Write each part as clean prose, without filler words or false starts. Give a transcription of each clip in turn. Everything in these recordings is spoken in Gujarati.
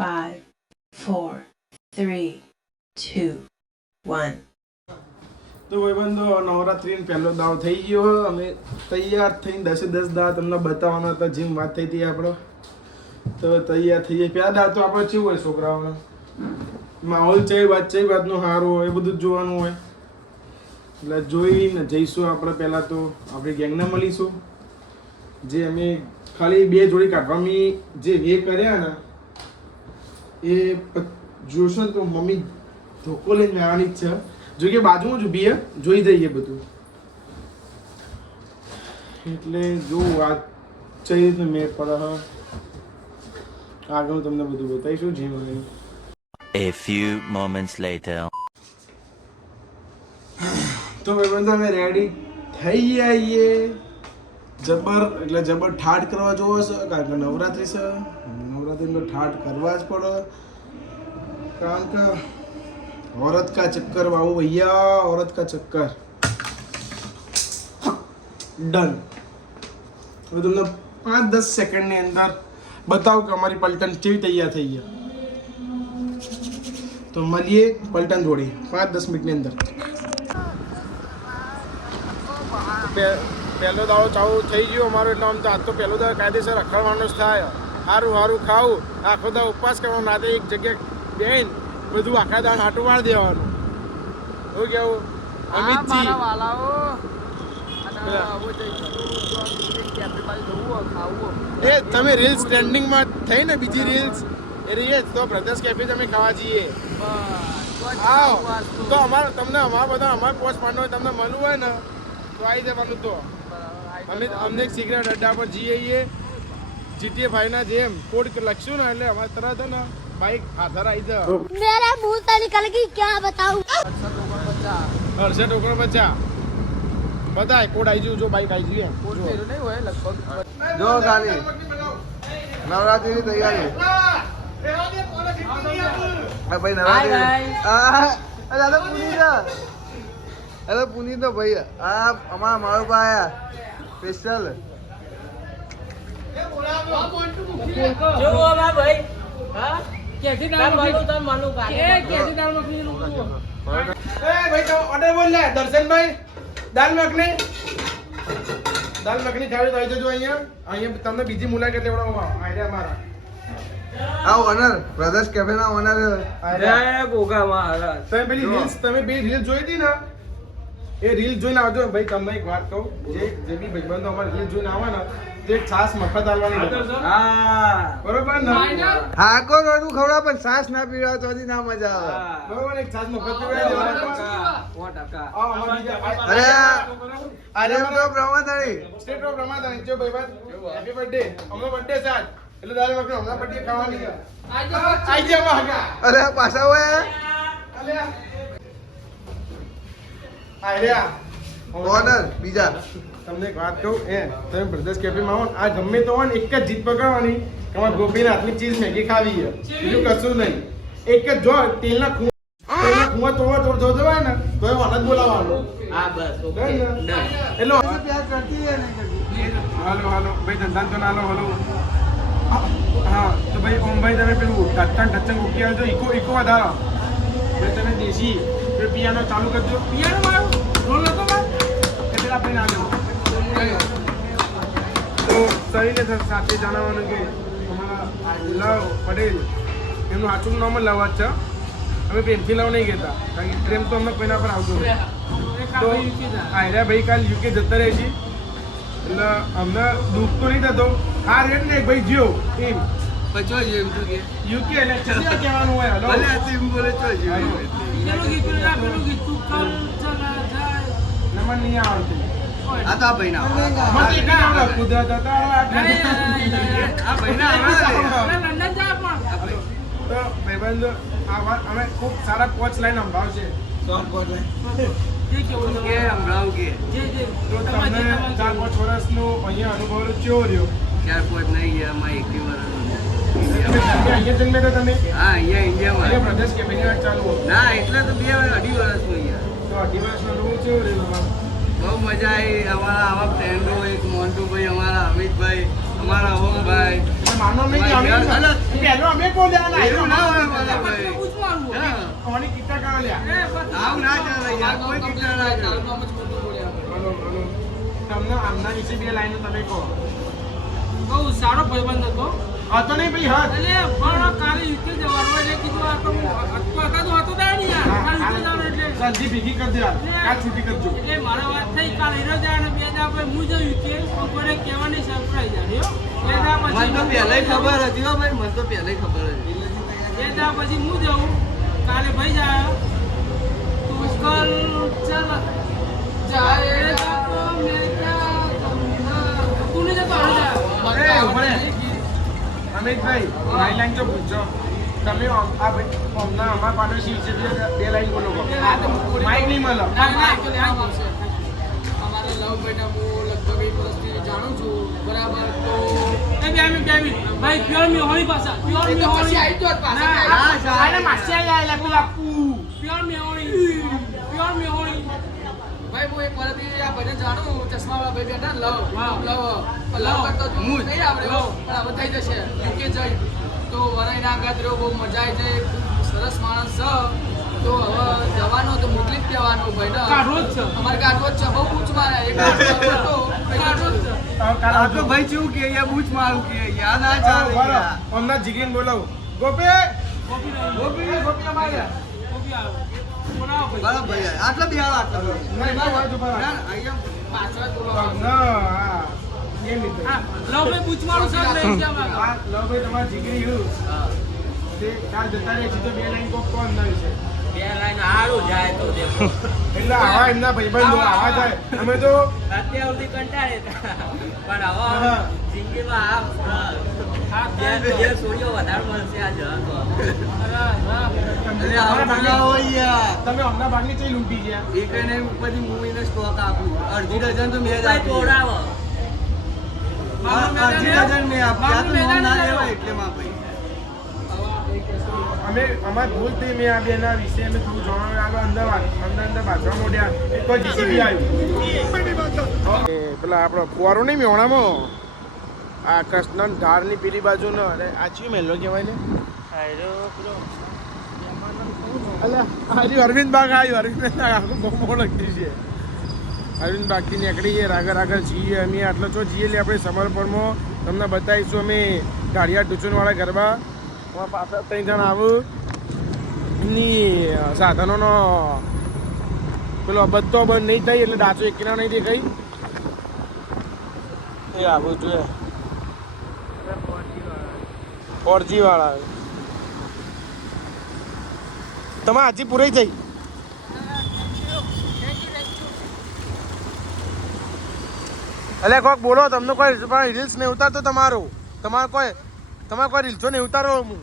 5, 4, 3, 2, 1. તો ભાઈબંધો નવરાત્રીનો પહેલો દાવ થઈ ગયો. અમે તૈયાર થઈને 10 દાવ તમને બતાવવાના હતા. જેમ વાત થઈ હતી આપણો તો તૈયાર થઈ જાય. પહેલા દાવ તો આપણે કેવું હોય છોકરાઓને માહોલ છે વાતનું સારું હોય એ બધું જ જોવાનું હોય. એટલે જોઈને જઈશું આપણે. પહેલાં તો આપણી ગેંગને મળીશું. જે અમે ખાલી 2 જોડી કાઢવાની જે વે કર્યા ને એ જોશો ને તો મમ્મી ધોકો લઈને આવવાની જ છે. જો કે બાજુમાં જ ઊભી હે, જોઈ જઈએ બધું. એટલે જો વાત ચઈ રીતને મેળ પડે આગળ હું તમને બધું બતાવીશું. જે મને A few moments later. તો ભાઈબંધો અમે રેડી થઈ આવીએ. જબર ઠાઠ કરવા જોવો છે, કારણ કે નવરાત્રી છે. નવરાત્રીનો ઠાઠ કરવા જ પડે, કારણ કે औरत का चक्कर बाबू भैया, औरत का चक्कर डन. હવે તમને 5-10 સેકન્ડની અંદર બતાવું કે અમારી પલટન કેવી તૈયાર થઈ ગયા. તો મળીએ પલટન જોડી 5-10 મિનિટની અંદર. પહેલો દાવો ચાલુ થઈ ગયો અમારો. એટલે આમ તો આજ તો પહેલો દાવો કાયદેસર રખડવાનો જ થાય. સારું ખાવું, આખો દાવો ઉપવાસ કરવાનો, રાતે એક જગ્યાએ બેન બધું આખા દાણ હાટું મારી દેવાનું. શું કેવું અમિતજી? એ તમે રીલ્સ ટ્રેન્ડિંગમાં થઈ ને, બીજી રીલ્સ એ રહી તો બ્રધર્સ કેફે તમે ખાવા જઈએ. આવો તો તમને અમારા પોસ્ટ માંડો હોય, તમને મળવું હોય ને તો આવી જવાનું. તો અમને એક સિગરેટ અડ્ડા પર જઈએ. જીટીએ ભાઈના જેમ કોડ લખશું ને એટલે અમારે તરત ને बाइक आधार आई जा. मेरा मुंह से निकल गई, क्या बताऊं. हर्षद ओकर बच्चा बताए कोड आई जो बाइक आई जी कोड तेरे नहीं होए लगभग जो गाली नवरात्रि की तैयारी. भाई नवरात्रि अरे पुनीत तो भाई आप हमारा भाई आया स्पेशल जो हमारा भाई हां कैसी दाल मखनी भाई तो ऑर्डर बोल ले दर्शन भाई. दाल मखनी ખાવી તો આવી જજો. અહીંયા તમને બીજી મુલાકાત લેવડાવવા આઈડિયા મારા. આ ઓનર બ્રધર્સ કેફે ના ઓનર જય ગોગા મહારાજ. તમે પેલી રીલ્સ જોઈ હતી ને, એ રીલ જોઈને આવજો. ભાઈ તમને એક વાત કહું, જે બી ભાઈબંધો અમારે રીલ જોઈને આવે ને તે છાસ મફત આલવાની. હા બરોબર ને? હા કો રોડું ખવડા પણ છાસ ના પીવા તો ના મજા આવે. બરોબર, એક છાસ મફત પીવડાવી દેવાની. અરે તો બ્રહ્માદાણી સ્ટેટ ઓફ બ્રહ્માદાણી જો ભાઈબંધ હેપી બર્થડે. અમનો બર્થડે છે આજ, એટલે દાલ મખની હમણાં બર્થડે ખાવાની છે. આઈ જા વાગા. અરે પાછા હોય અલ્યા આર્યા ઓનર બીજા. તમને એક વાત કહું, તમે બ્રધર્સ કેફેમાં આવો આ ગમે તો હોય ને એક જ જીત પકડવાની, તમારે ગોપીના હાથની ચીઝ મેગી ખાવી છે, બીજું કશું નહીં. એક જ જો તેલના ખૂણા તોડ જવાય ને તો એ ઓનર બોલાવવાનો. હા બસ ઓકે એટલે પ્યાર કરતી હે ને. હાલો ભાઈ ધંધા તો ના હાલો. હા તો ભાઈ ઓમભાઈ તમે પેલું ટચન મૂકી આવજો. ઇકો વધારો ભાઈ. તમે દેશી પિયાનો ચાલુ કરજો. પિયાનો મારો રોલ નતો માર એટલે આપણે ના લેવો. તો શરીરને સાથે જણાવવાનું કે અમારા લવ પટેલ એમનું સાચું નામ જ લવ જ છે. અમે પ્રેમથી લવ નહીં કહેતા, કારણ કે પ્રેમ તો અમને કોઈના પર આવતો નથી. તો આર્યા ભાઈ કાલ યુકે જતા રહે છે, એટલે અમને દુઃખ તો નહીં થતો. આ રેટ ને ભાઈ જીઓ એમ યુકે એટલે ચલ્યા કહેવાનું હોય. હલો નમન નહીં આવડતું. આ તો ભાઈ ના મને એટલી આવડે કુદરત હતા. આ ભાઈ ના તો ભાઈબંધો અમે ખૂબ સારા કોચ લાઈન સંભાવ છે. કે હમણાં કે તો તમને 4-5 વર્ષનો અહીંયા અનુભવ કેવો રહ્યો? 4-5 નહીં ગયા માં 1 વર્ષ. અહીંયા જન્મે તો તમે? હા અહીંયા ઇન્ડિયામાં બ્રધર્સ કેફે ચાલુ ના એટલે તો 2-2.5 વર્ષ ગયા. તો 2.5 વર્ષનો અનુભવ કેવો રહ્યો? બહુ મજા આવી. અમારા આવા ફ્રેન્ડો, એક મોન્ટુભાઈ, અમારા અમિતભાઈ, અમારા ઓમભાઈ, માનો નહીં કે અમે પહેલો અમે બોલ્યા ના એવું ના હોય મારા ભાઈ. હા. કોની કિટ્ટા કાઢો લ્યા આવું ના ચાલે યાર, કોઈ કિટ્ટા ના કરે. હલો હલો તમને આમના વિશે બે લાઈનો તમે કહો બહુ સારો ભાઈબંધ હતો હતો નહીં ભાઈ હાથ એટલે પણ કાલે યુકે જવાનું એટલે કીધું આ તો હતો તારે નહીં યાર કાલે યુકે જવાનું એટલે સાંજે ભેગી કરી દે કાલ છૂટી કરજો એટલે મારે વાત થઈ કાલે હીરો જાય અને 2 દાડા પછી હું જઉં યુકે પણ કોઈને કહેવાની સરપ્રાઈઝ આવી હો 2 દાડા મને તો પછી પહેલાંય ખબર હતી હો ભાઈ, મને તો પહેલાંય ખબર હતી. 2 દાડા પછી હું જઉં કાલે ભાઈ જાય તો કલ ચલ જાયેગા તો મેં ક્યા તું નહીં જતો હવે જા એ ઉભરે અમિતભાઈ મારી લાઈન તો પૂછજો તમે આ ભાઈ અમના અમારા પાડોશી વિશે બે લાઈન બોલો કહો માઇક નહીં મળો અમારે લવ બેટા હું લગભગ 1 વર્ષથી જાણું છું બરાબર તો એ બે મિનિટ ભાઈ પ્યોર મી હોળી પાછા પ્યોર મી હોળી આવી તો પાછા આને માસી આયા પેલા પ્યોર મી હોળી ભાઈ હું એક વર્ષથી આ ભાઈને જાણું ચશ્માવાળા ભાઈ બેઠા લવ કરતો હતું હું જ. નહીં આવડે લવ. પણ હવે થઈ જશે યુકે જઈ તો વરાઈના આગળ રહ્યો બહુ મજા આવી જાય સરસ માણસ છે તો હવે જવાનો તો મોકલી જ દેવાનો ભાઈને કાઢવો જ છે. અમારે કાઢવો જ છે બહુ પૂછ માર્યા એક કાઢવો જ છે. આ તો ભાઈ કેવું કે યાર બૂચ મારું કે યાર ના ચાલે યાર. અમના જીગીને બોલાવો ગોપી કોપી નહીં ગોપી અમારે કોપી આવો બોલાવો ભાઈ બરાબર ભાઈ, આટલા બિહાર આટલા બિહાર. નહીં તો વાત ઉપર ના, ના, અહીંયા પાછળ જ બોલાવવાનું. ના હા એ મિત્ર હા લવ ભાઈ પૂછ મારું સર લઈ ગયા આ લવ ભાઈ તમારા જીગરી હું તે કાલ જતા રહે છે તો બે લાઈન કોક કોણ નવી છે બે લાઈન હારું જાય તો દેખો એટલે આવા એમના ભાઈબંધો આવા જાય અમે તો અત્યાર સુધી કંટાળે હતા. પણ હા. હવે જિંદગીમાં આ બે સૂર્યો વધારે મળશે આ જતો અરે આવું બોલાવો યાર. તમે હમણાં ભાગની ચઈ લૂંટી ગયા એક એને ઉપરથી મૂવીને સ્ટોક આપ્યું. અડધી ડઝન તો મેં જ ભાઈ આપી. તોડાવો અડધી ડઝન મેં આપી. આ તો નોમ ના લેવાય એટલે માં ભાઈ. અમે અમારી ભૂલ થઈ મેં આ બેના વિશે અમે થોડું જણાવ્યું આગળ અંદર બાજવા મોડ્યા એક તો જીસીબી આવ્યું પેલા આપણો ફુવારો નહીં મેવણામાં આ કૃષ્ણ ધારની પેલી બાજુ ન અરે આ ચી મેલો કહેવાય ને અલ્યા આજે અરવિંદ બાગ આવ્યું અરવિંદ બાગ આખું બહુ લગતી છે અરવિંદ બાગથી નીકળી છે આગળ જઈએ અમે આટલો છો જઈએ એટલે આપણે સમર્પણમાં તમને બતાવીશું અમે ગાડિયા ટુચનવાળા ગરબા પાછળ 3 જણ આવું એમની સાધનોનો પેલો બધો બંધ નહીં થાય એટલે ડાચો એકલા નહીં દેખાય એ આવું જોઈએ 4G વાળા તમે હજી પૂરી થઈ એટલે કોઈક બોલો તમને કોઈ રીલ્સ નહીં ઉતારતો તમારે કોઈ રીલ્સો નહીં ઉતારો હું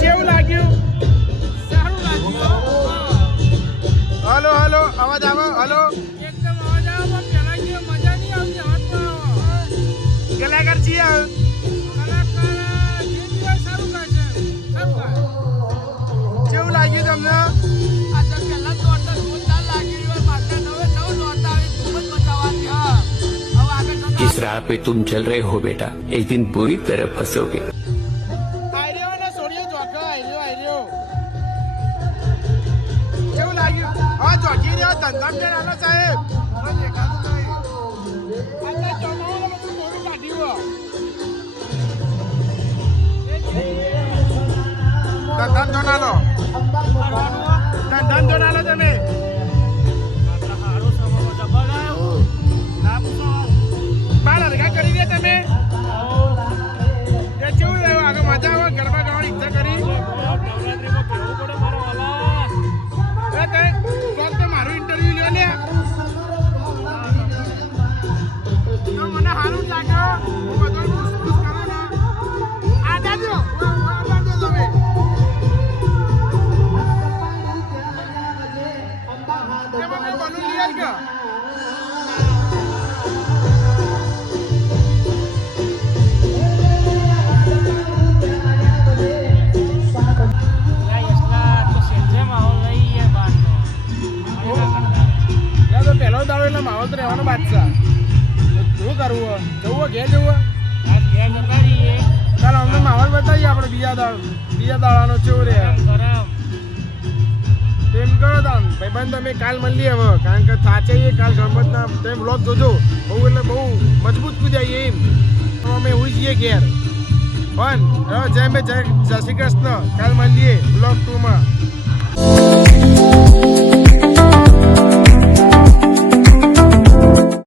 કેવું લાગ્યું સારું લાગ્યું હલો હલો અવાજ આવો હલો એકદમ અવાજ આવે પણ પહેલા જેવી મજા નહીં આવતી હવે તો કલાકાર છીએ કલાકાર જે બી હોય સારું ગાય છે સારું ગાય કેવું લાગ્યું તમને આ તો પહેલા તો અંદર જોરદાર લાગી રહ્યું હોય પાછળ નવે નવ નોંધ આવી ધૂમ જ બચાવવાની હા હવે આગળ જતા जिस राह पे तुम चल रहे हो बेटा एक दिन बुरी तरह फंसोगे આર્યો ને સોડિયો જોકો આર્યો કેવું લાગ્યું હા જોકી રહ્યો ધંધામ કે નાના સાહેબ આજે ચોમાવું બધું મોરું કાઢ્યું ધંધામ તો ના લો ધંધામ તો ના લો તમે બાર હરખા કરી દે તમે એ કેવું રહ્યું આગળ મજા આવે ગરબા ગાવાની ઈચ્છા કરી તો મારું ઇન્ટરવ્યુ લ્યો લે તો મને સારું જ લાગ્યો હું બધો ખુશ કરું ને આ દાદો તમે પેલું યાર કે તો પહેલો દાડો એટલે માહોલ તો રહેવાનો બાદશાહ શું કરવું જવું ઘેર જવું ચાલો અમને માહોલ બતાવીએ આપણે બીજા દાડાનો કેવો રહે તેમ કરો તાન ભાઈબંધ તમે કાલ મળીએ હવે કારણ કે થાચીએ કાલ ગણપતના તમે બ્લોગ જોજો બહુ એટલે બહુ મજબૂત કૂદાઈએ એમ તો અમે હોઈ જઈએ ઘેર પણ જય શ્રી કૃષ્ણ કાલ મળીએ બ્લોગ 2 માં